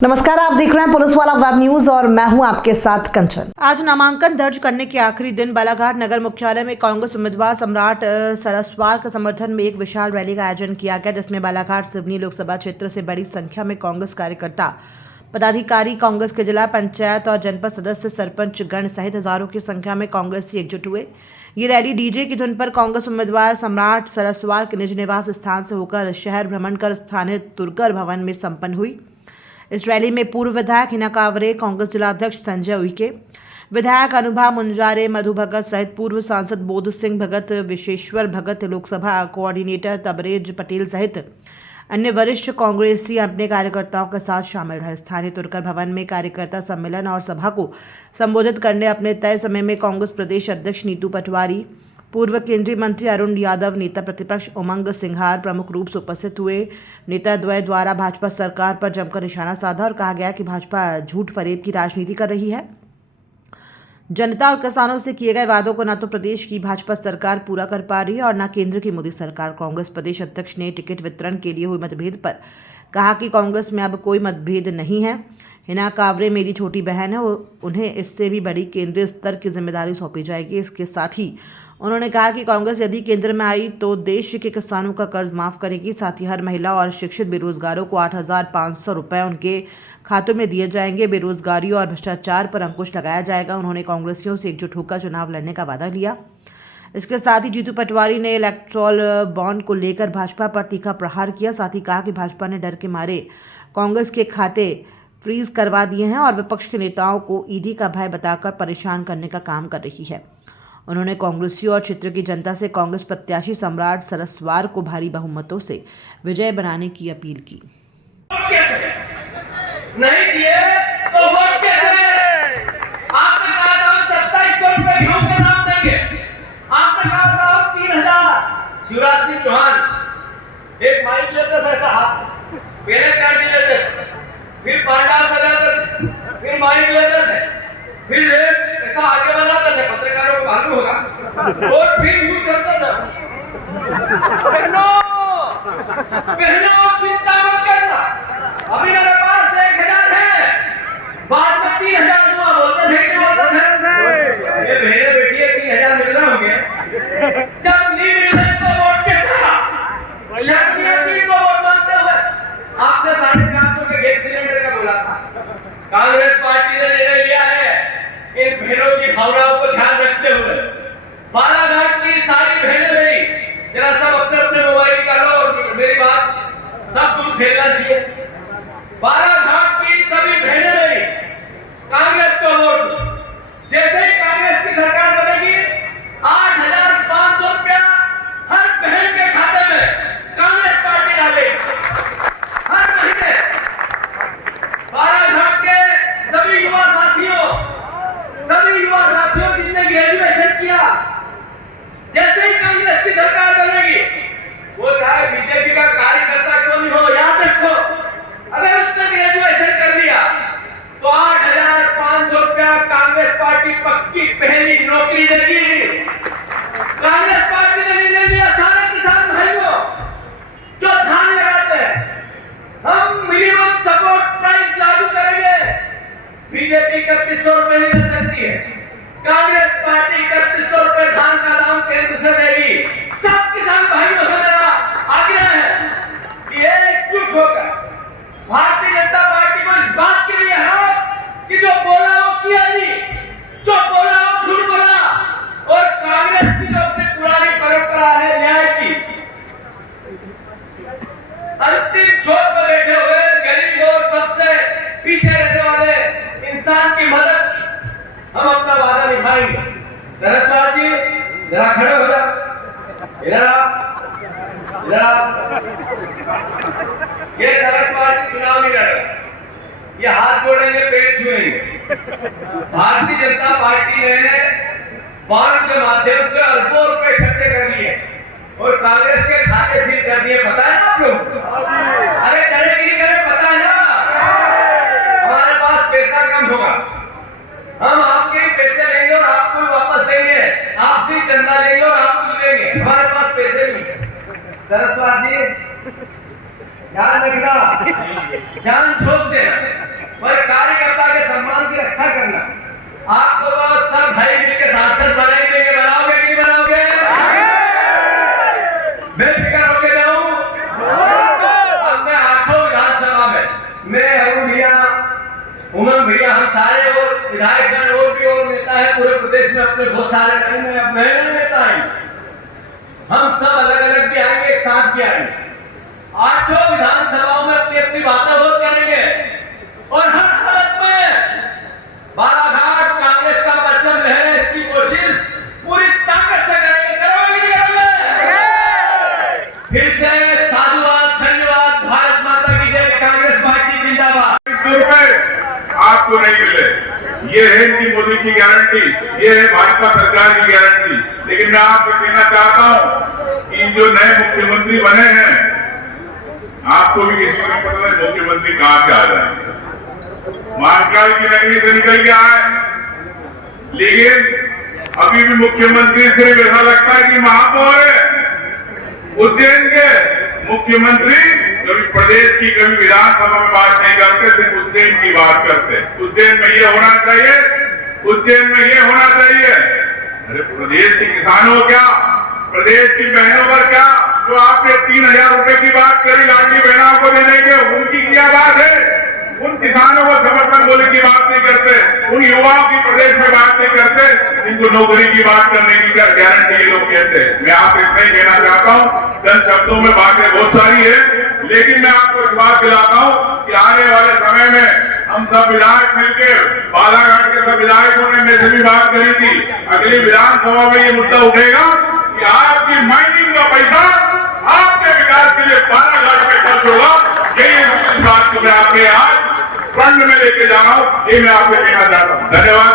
नमस्कार, आप देख रहे हैं पुलिस वाला वेब न्यूज और मैं हूं आपके साथ कंचन। आज नामांकन दर्ज करने के आखिरी दिन बालाघाट नगर मुख्यालय में कांग्रेस उम्मीदवार सम्राट सरस्वार के समर्थन में एक विशाल रैली का आयोजन किया गया, जिसमें बालाघाट सिवनी लोकसभा क्षेत्र से बड़ी संख्या में कांग्रेस कार्यकर्ता, पदाधिकारी, कांग्रेस के जिला पंचायत और जनपद सदस्य, सरपंच गण सहित हजारों की संख्या में कांग्रेसी एकजुट हुए। ये रैली डीजे की धुन पर कांग्रेस उम्मीदवार सम्राट सरस्वार के निज निवास स्थान से होकर शहर भ्रमण कर स्थानीय तुरकर भवन में संपन्न हुई। इस रैली में पूर्व विधायक हिना कांवरे, कांग्रेस जिलाध्यक्ष संजय उइके, विधायक अनुभा मुंजारे, मधु भगत सहित पूर्व सांसद बोध सिंह भगत, विशेश्वर भगत, लोकसभा कोऑर्डिनेटर तबरेज पटेल सहित अन्य वरिष्ठ कांग्रेसी अपने कार्यकर्ताओं के साथ शामिल रहे। स्थानीय तुरकर भवन में कार्यकर्ता सम्मेलन और सभा को संबोधित करने अपने तय समय में कांग्रेस प्रदेश अध्यक्ष नीतू पटवारी, पूर्व केंद्रीय मंत्री अरुण यादव, नेता प्रतिपक्ष उमंग सिंघार प्रमुख रूप से उपस्थित हुए। नेता द्वय द्वारा भाजपा सरकार पर जमकर निशाना साधा और कहा गया कि भाजपा झूठ फरेब की राजनीति कर रही है। जनता और किसानों से किए गए वादों को न तो प्रदेश की भाजपा सरकार पूरा कर पा रही है और न केंद्र की मोदी सरकार। कांग्रेस प्रदेश अध्यक्ष ने टिकट वितरण के लिए हुए मतभेद पर कहा कि कांग्रेस में अब कोई मतभेद नहीं है। हिना कांवरे मेरी छोटी बहन है, उन्हें इससे भी बड़ी केंद्रीय स्तर की जिम्मेदारी सौंपी जाएगी। इसके साथ ही उन्होंने कहा कि कांग्रेस यदि केंद्र में आई तो देश के किसानों का कर्ज माफ करेगी। साथ ही हर महिला और शिक्षित बेरोजगारों को 8,500 रुपये उनके खातों में दिए जाएंगे। बेरोजगारी और भ्रष्टाचार पर अंकुश लगाया जाएगा। उन्होंने कांग्रेसियों से एकजुट होकर चुनाव लड़ने का वादा लिया। इसके साथ ही जीतू पटवारी ने इलेक्ट्रोल बॉन्ड को लेकर भाजपा पर तीखा प्रहार किया। साथ ही कहा कि भाजपा ने डर के मारे कांग्रेस के खाते फ्रीज करवा दिए हैं और विपक्ष के नेताओं को ईडी का भय बताकर परेशान करने का काम कर रही है। उन्होंने कांग्रेसियों और क्षेत्र की जनता से कांग्रेस प्रत्याशी सम्राट सरस्वार को भारी बहुमतों से विजय बनाने की अपील की। नहीं दिए तो वोट कैसे? आपने कहा था 2700 रुपए गेहूं के नाम देंगे, आपने कहा था 3000। शिवराज सिंह चौहान एक माइक लेते थे साहब, पहले कर्ज लेते थे, फिर पांडाल सजाते थे, फिर माइक लेते थे, फिर ऐसा आगे बनाते थे, पत्रकारों को मालूम होगा, और फिर यूं करते थे। बहनों चिंता मत करना, अभी मेरे पास 1000 है, बाद में 3000 दूंगा। बोलते थे कि नहीं बोलते थे? ये बहने बेटी 3000 मिल रहे होंगे, जब नहीं मिल रहे तो वोट कैसा? शर्मियाती को वोट मांगते हुए आपने 450 के गैस सिलेंडर का बोला था। कांग्रेस पार्टी ने निर्णय लिया है इन बहनों की भावनाओं को ध्यान रखते हुए बालाघाट की सारी बहनें मेरी जरा सब अपने अपने मोबाइल निकालो और मेरी बात सब दूर फैलना चाहिए। बालाघाट की सभी बहनें मेरी कांग्रेस को वोट दो। जैसे ही कांग्रेस की सरकार बनेगी 8,500 रुपया हर बहन के खाते में कांग्रेस पार्टी डालेगी हर महीने। बालाघाट के सभी युवा साथियों जिसने ग्रेजुएशन किया, जैसे ही कांग्रेस की सरकार बनेगी, वो चाहे बीजेपी का कार्यकर्ता क्यों नहीं हो, याद रखो, अगर उसने ग्रेजुएशन कर लिया तो 8,500 रुपया कांग्रेस पार्टी पक्की पहली नौकरी देगी। कांग्रेस पार्टी ने निर्णय लिया सारे किसान भाइयों जो धान लगाते हैं, हम मिनिमम सपोर्ट प्राइस लागू करेंगे। बीजेपी 3100 रुपए नहीं दे सकती है, कांग्रेस पार्टी 3100 रुपए धान का दाम केंद्र से देगी। सब किसान भाइयों से मेरा आग्रह है कि एकजुट होकर भारतीय जनता पार्टी को इस बात के लिए है कि जो बोला वो किया नहीं, जो बोला वो झूठ बोला। और कांग्रेस की जो अपनी पुरानी परंपरा है न्याय की, अंतिम छोर पर बैठे हुए गरीब और सबसे पीछे रहने वाले इंसान की मदद की हम अपना वादा निभाएंगे। सरस्वार जी जरा खड़े हो जाओ, इधर ये सरस्वार जी चुनाव नहीं लड़ रहे, ये हाथ जोड़ेंगे, पेट छुएंगे। भारतीय जनता पार्टी ने बॉन्ड के माध्यम से अरबों रुपए इकट्ठे कर लिए और कांग्रेस के खाते सील कर दिए। पता है ना आप लोग? अरे करेगी करे, पता है ना? हमारे पास पैसा कम होगा, हम आपके पैसे लेंगे और आपको वापस देंगे, आपसे चंदा लेंगे और आपको देंगे, हमारे पास पैसे नहीं है। सरस्वार जी ध्यान रखना, जान छोड़ दे। उमंग भैया, हम सारे और विधायकगण और भी और नेता है पूरे प्रदेश में, अपने बहुत सारे नए नेता हैं। हम सब अलग अलग भी आएंगे, एक साथ भी आएंगे, 8 विधानसभाओं में अपनी अपनी वार्तालाप करेंगे और हर हालत में बालाघाट कांग्रेस का परचम लहरे इसकी कोशिश पूरी ताकत से करेंगे। करोगे कि करोगे? फिर से साधुवाद, धन्यवाद, भारत माता की जय, कांग्रेस पार्टी जिंदाबाद। आपको नहीं मिले, ये है इनकी मोदी की गारंटी, ये है भाजपा सरकार की गारंटी। लेकिन मैं आपको कहना चाहता हूं कि जो नए मुख्यमंत्री बने हैं, आपको भी किसी को नहीं पता है मुख्यमंत्री कहां से आ जाएंगे। महाकाल की नगरी से निकल के आए, लेकिन अभी भी मुख्यमंत्री से ऐसा लगता है कि महापौर है। उज्जैन के मुख्यमंत्री कभी प्रदेश की, कभी विधानसभा में बात नहीं करते, सिर्फ उज्जैन की बात करते। उज्जैन में ये होना चाहिए, उज्जैन में ये होना चाहिए। अरे प्रदेश के किसानों क्या, प्रदेश की बहनों पर क्या, जो आपने 3000 रुपए की बात करी लाडली बहनों को देने के, उनकी क्या बात है? उन किसानों को समर्थन बोलने की बात नहीं करते, उन युवाओं की प्रदेश में बात नहीं करते, इनको नौकरी की बात करने की क्या गारंटी ये लोग कहते हैं। मैं आपसे इतना ही कहना चाहता हूँ, चंद शब्दों में बातें बहुत सारी है, लेकिन मैं आपको एक बात दिलाता हूँ कि आने वाले समय में हम सब विधायक मिलकर, बालाघाट के सब विधायकों ने मेरे से भी बात करी थी, अगली विधानसभा में ये मुद्दा उठेगा कि आपकी माइनिंग का पैसा आपके विकास के लिए बालाघाट में खर्च होगा। यही बात को मैं आपके आज फंड में लेके जा रहा हूँ, ये मैं आपको कहना चाहता हूँ। धन्यवाद।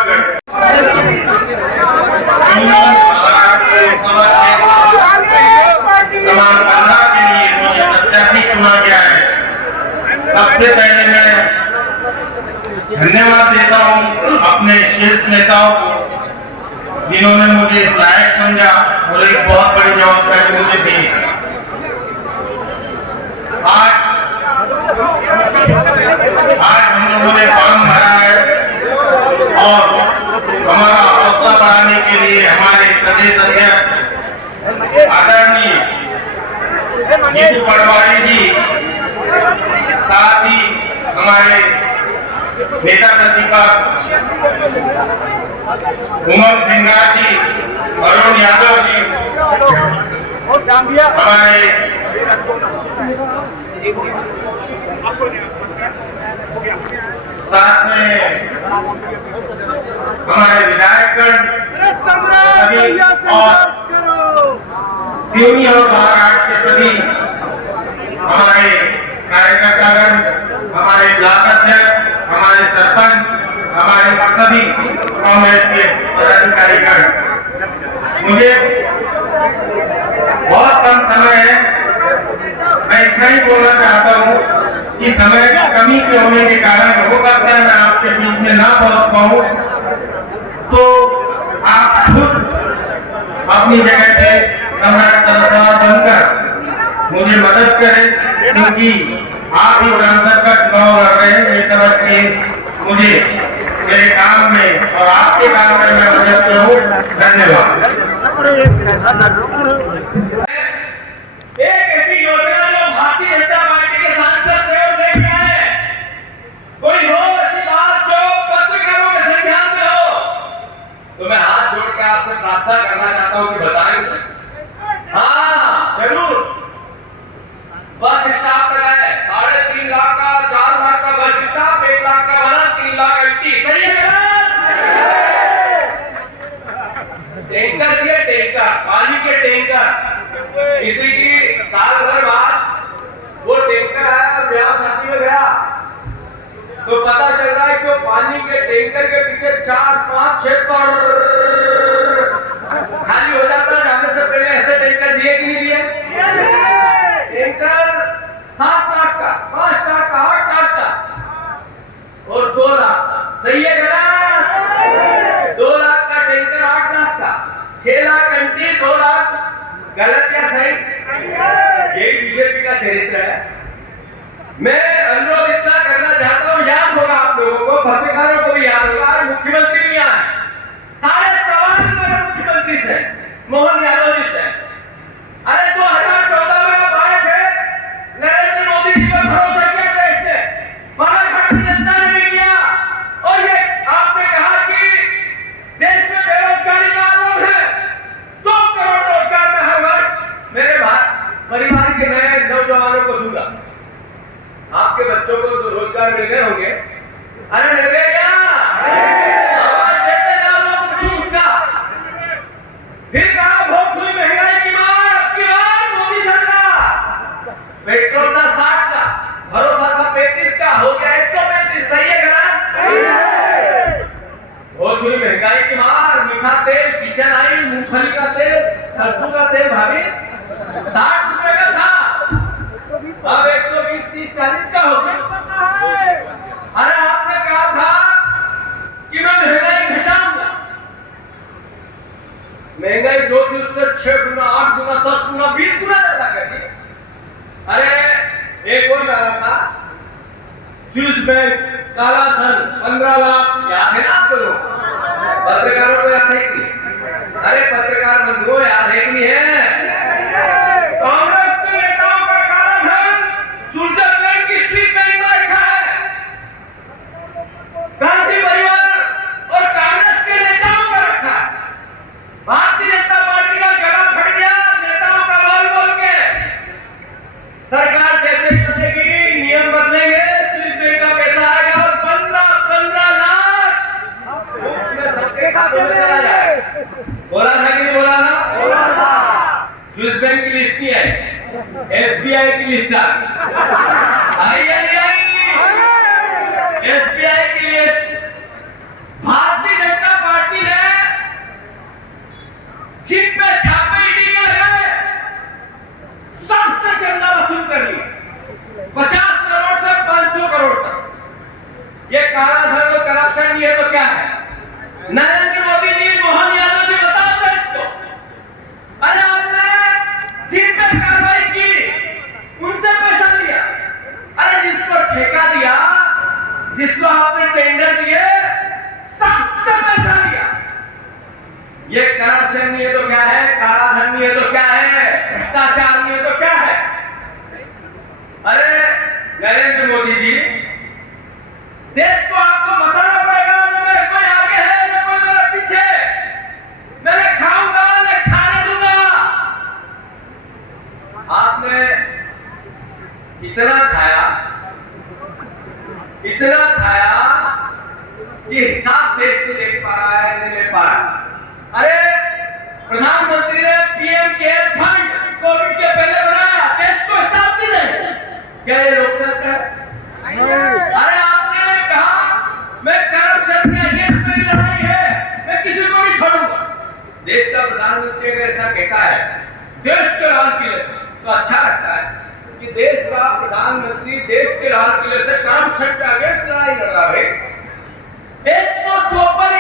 के लिए मुझे प्रत्याशी चुना गया है। सबसे पहले मैं धन्यवाद देता हूँ अपने शीर्ष नेताओं को, जिन्होंने मुझे इस लायक समझा और एक बहुत बड़ी जवाबदारी मुझे दी। आज हम लोगों ने फॉर्म भरा है और हमारा हौसला बढ़ाने के लिए हमारे प्रदेश अध्यक्ष आदरणीय जीतू पटवारी जी, साथ ही हमारे नेता प्रतिपक्ष उमंग सिंगार जी, अरुण यादव जी, हमारे साथ में हमारे विधायकगण और सिवनी और बालाघाट के सभी हमारे कार्यकर्तागण, हमारे ब्लॉक अध्यक्ष, हमारे सरपंच, हमारे सभी कांग्रेस के पदाधिकारीगण। मुझे बहुत कम समय है, मैं इतना ही बोलना चाहता हूँ कि समय की कमी के होने के कारण हो सकता है मैं आपके बीच में ना पहुंच पाऊं, तो आप खुद अपनी जगह पे सम्राट सरदार बनकर मुझे मदद करें, क्योंकि आप ही सांसद का चुनाव लड़ रहे हैं। ये समझ के मुझे मेरे काम में और आपके काम में मैं मदद करूँ। धन्यवाद। एक ऐसी योजना जो भारतीय जनता पार्टी के सांसद थे और लेके आए, कोई हो ऐसी बात जो पत्रकारों के संज्ञान में हो, तो मैं हाथ जोड़ के आपसे प्रार्थना करना चाहता हूं कि बताएं। हाँ जरूर, बस स्टाफ तक है, 3.5 लाख का, 4 लाख का बस स्टाफ, 1 लाख का बना, 3 लाख एंटी, सही है ना? टैंकर दिए, टैंकर, पानी के टैंकर, किसी की साल भर बाद वो टैंकर आया और ब्याह शादी में गया तो पता चल रहा है कि वो पानी के टैंकर के पीछे 4, 5, 6 खाली हो जाता है। जाने से पहले ऐसे टैंकर दिए कि नहीं दिए? टैंकर 7 लाख का, 5 लाख का, 8 लाख का और 2 लाख का, सही है गलत? 2 लाख का टैंकर, 8 लाख का, 6 लाख घंटी, 2 लाख, गलत या सही? यही बीजेपी का चरित्र है। मैं अनुरोध इतना करना चाहता हूँ, याद होगा आप लोगों को, पत्रकारों को भी याद होगा, मुख्यमंत्री भी आए, सारे सवाल मेरे मुख्यमंत्री से, मोहन यादव जी से। अरे 2014 में आप आए थे, नरेंद्र मोदी जी पर भरोसा किया देश ने, बालाघाट की जनता ने भी किया, अरे मिल गए क्या? आवाज देते जाओ, मैं पूछूं उसका। फिर कहा बहुत हुई महंगाई की मार, अब की बार मोदी सरकार। पेट्रोल का 60 का, भरोसा था 35 का, हो गया 135। सही है गलत? बहुत हुई महंगाई की मार, मीठा तेल, किचन ऑयल, मूंगफली का तेल, सरसों का तेल भाभी 60 रुपए का था, अब 120, 30, 40 का हो गया। अरे आपने कहा था कि मैं महंगाई घटाऊंगा, महंगाई जो थी उससे 6 गुना, 8 गुना, 10 गुना, 20 गुना ज्यादा कर दी। अरे एक और नारा था, स्विस बैंक काला धन 15 लाख, याद है ना आपको? पत्रकारों को याद है कि नहीं? अरे पत्रकार बंधुओं, याद है कि नहीं है? कांग्रेस के नेताओं का काला धन स्विट्जरलैंड की स्विस बैंक में रखा है। गांधी परिवार और कांग्रेस के नेताओं का रखा है। भारतीय जनता पार्टी का गला फट गया नेताओं का बोल बोल के। सरकार जैसे ही बनेगी, नियम बदलेंगे, स्विस बैंक का पैसा आएगा और 15 लाख उसमें सबके खातों में चला जाए। बोला था कि नहीं बोला था? स्विस बैंक की लिस्ट नहीं आई, एसबीआई की लिस्ट आई। एसबीआई की लिस्ट भारतीय जनता पार्टी ने जिन पे छापे ईडी के लगाए, सबसे चंदा वसूल कर लिया, 50 करोड़ से 500 करोड़ तक। ये काला धन और करप्शन नहीं है तो क्या है? नरेंद्र मोदी जी, मोहन यादव जी, बताओ देश को। अरे आपने जिन पे कार्रवाई की उनसे पैसा लिया, अरे जिसको ठेका दिया, जिसको आपने टेंडर दिए, सबसे पैसा लिया। ये करप्शन नहीं है तो क्या है? काला धन नहीं है तो क्या है? भ्रष्टाचार नहीं है तो क्या है? अरे नरेंद्र मोदी जी, देश को आपको बताना पड़ेगा, मैं कोई आगे है न कोई मेरे पीछे, मैंने खाऊंगा न खाने दूंगा। आपने इतना खाया कि हिसाब देश नहीं देख पा रहा है, नहीं ले पा रहा। अरे प्रधानमंत्री ने पीएम केयर फंड कोविड के पहले बनाया, देश को हिसाब नहीं दे। क्या ये लोकतंत्र है? अरे आपने कहा मैं करप्शन के अगेंस्ट मेरी लड़ाई है, मैं किसी को नहीं छोड़ूंगा। देश का प्रधानमंत्री अगर ऐसा कहता है देश के लाल किले से, तो अच्छा लगता है कि देश का प्रधानमंत्री देश के लाल किले से करप्शन के अगेंस्ट लड़ाई लड़ रहा है। 154